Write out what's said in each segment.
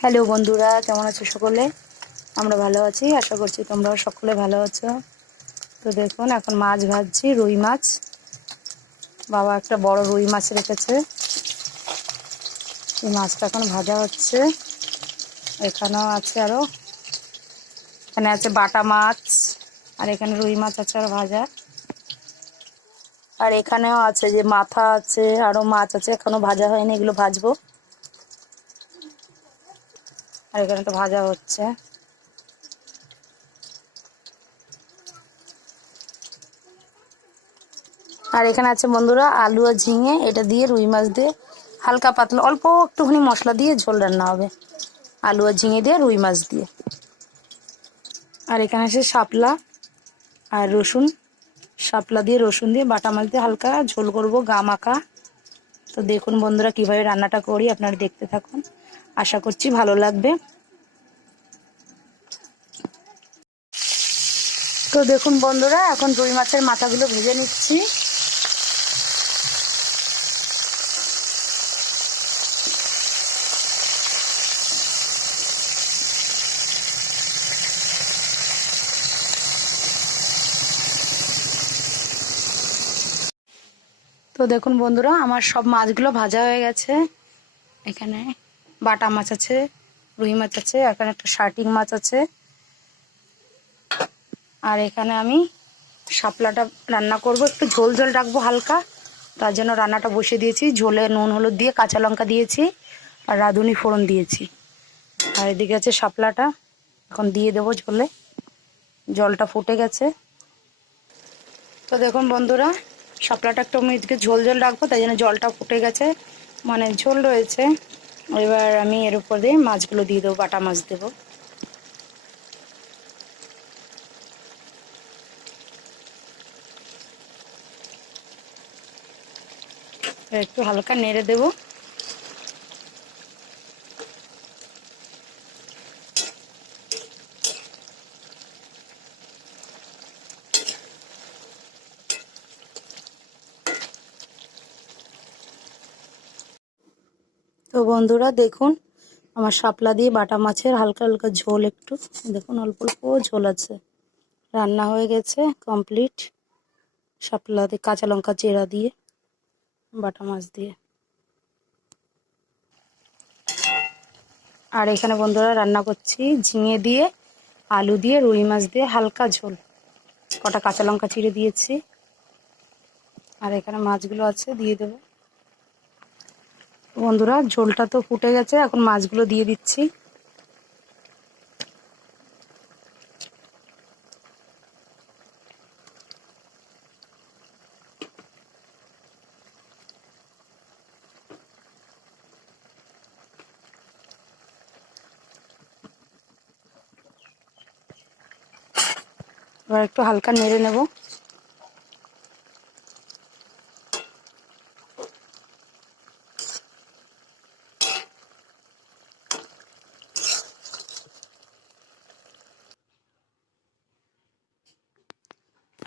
Hello বন্ধুরা, কেমন আছো সকলে? আমরা ভালো আছি, আশা করছি তোমরাও সকলে ভালো আছো। তো দেখুন, এখন মাছ ভাজছি, রুই মাছ। বাবা একটা বড় রুই মাছ রেখেছে। এই মাছটা এখন ভাজা হচ্ছে। এখানেও আছে আরও এখানে আছে বাটা মাছ, আর এখানে রুই মাছ আছে আর ভাজা। আর এখানেও আছে যে মাথা আছে আরও মাছ আছে, এখনও ভাজা হয়নি, এগুলো ভাজবো। আর এখানে তো ভাজা হচ্ছে। আর এখানে আছে বন্ধুরা আলু আর ঝিঙে, এটা দিয়ে রুই মাছ দিয়ে হালকা পাতলা, অল্প একটুখানি মশলা দিয়ে ঝোল রান্না হবে। আলু আর ঝিঙে দিয়ে রুই মাছ দিয়ে। আর এখানে আছে শাপলা আর রসুন। শাপলা দিয়ে রসুন দিয়ে বাটা মাছ দিয়ে হালকা ঝোল করব, গা মাখা। তো দেখুন বন্ধুরা, কীভাবে রান্নাটা করি আপনারা দেখতে থাকুন। আশা করছি ভালো লাগবে। তো দেখুন বন্ধুরা, এখন রুই মাছের মাথাগুলো ভেজে নিচ্ছি। তো দেখুন বন্ধুরা, আমার সব মাছগুলো ভাজা হয়ে গেছে। এখানে বাটা মাছ আছে, রুই মাছ আছে, এখানে একটা শার্টিং মাছ আছে। আর এখানে আমি শাপলাটা রান্না করব। একটু ঝোল ঝোল রাখব হালকা, তার জন্য রান্নাটা বসে দিয়েছি। ঝোলে নুন, হলুদ দিয়ে কাঁচা লঙ্কা দিয়েছি, আর রাঁধুনি ফোড়ন দিয়েছি। আর এদিকে আছে শাপলাটা, এখন দিয়ে দেবো ঝোলে। জলটা ফুটে গেছে। তো দেখুন বন্ধুরা শাপলাটা একটু আমি এদিকে ঝোল ঝোল রাখব, তাই জন্য জলটা ফুটে গেছে। মানে ঝোল রয়েছে। এবার আমি এর উপর দিয়ে মাছগুলো দিয়ে দেবো, বাটা মাছ দেবো। একটু হালকা নেড়ে দেবো। তো বন্ধুরা দেখুন, আমার শাপলা দিয়ে বাটা মাছের হালকা হালকা ঝোল একটু। দেখুন, অল্প অল্প ঝোল আছে। রান্না হয়ে গেছে কমপ্লিট শাপলা দিয়ে কাঁচা লঙ্কা চেরা দিয়ে, বাটা মাছ দিয়ে। আর এখানে বন্ধুরা রান্না করছি, ঝিঙে দিয়ে, আলু দিয়ে, রুই মাছ দিয়ে হালকা ঝোল। কটা কাঁচা লঙ্কা চিড়ে দিয়েছি। আর এখানে মাছগুলো আছে, দিয়ে দেবো। বন্ধুরা ঝোলটা তো ফুটে গেছে এখন মাছগুলো দিয়ে দিচ্ছি। এবার একটু হালকা নেড়ে নেব।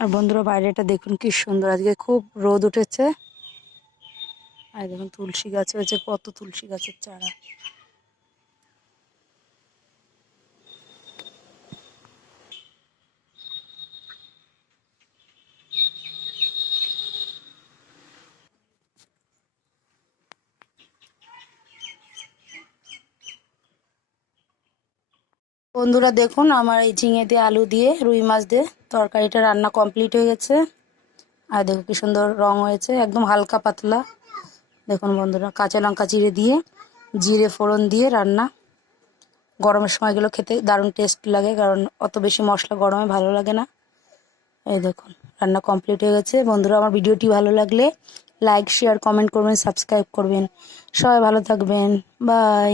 আর বন্ধুরা, বাইরেটা দেখুন কি সুন্দর। আজকে খুব রোদ উঠেছে। আর দেখুন, তুলসী গাছ হয়েছে কত তুলসী গাছের চারা। বন্ধুরা, দেখুন আমার এই ঝিঙে দিয়ে, আলু দিয়ে, রুই মাছ দিয়ে তরকারিটা রান্না কমপ্লিট হয়ে গেছে। আর দেখো কি সুন্দর রং হয়েছে, একদম হালকা পাতলা। দেখুন বন্ধুরা, কাঁচা লঙ্কা চিড়ে দিয়ে, জিরে ফোড়ন দিয়ে রান্না। গরমের সময় এগুলো খেতে দারুণ টেস্ট লাগে, কারণ অত বেশি মশলা গরমে ভালো লাগে না। এই দেখুন, রান্না কমপ্লিট হয়ে গেছে। বন্ধুরা, আমার ভিডিওটি ভালো লাগলে লাইক শেয়ার কমেন্ট করবেন সাবস্ক্রাইব করবেন। সবাই ভালো থাকবেন। বাই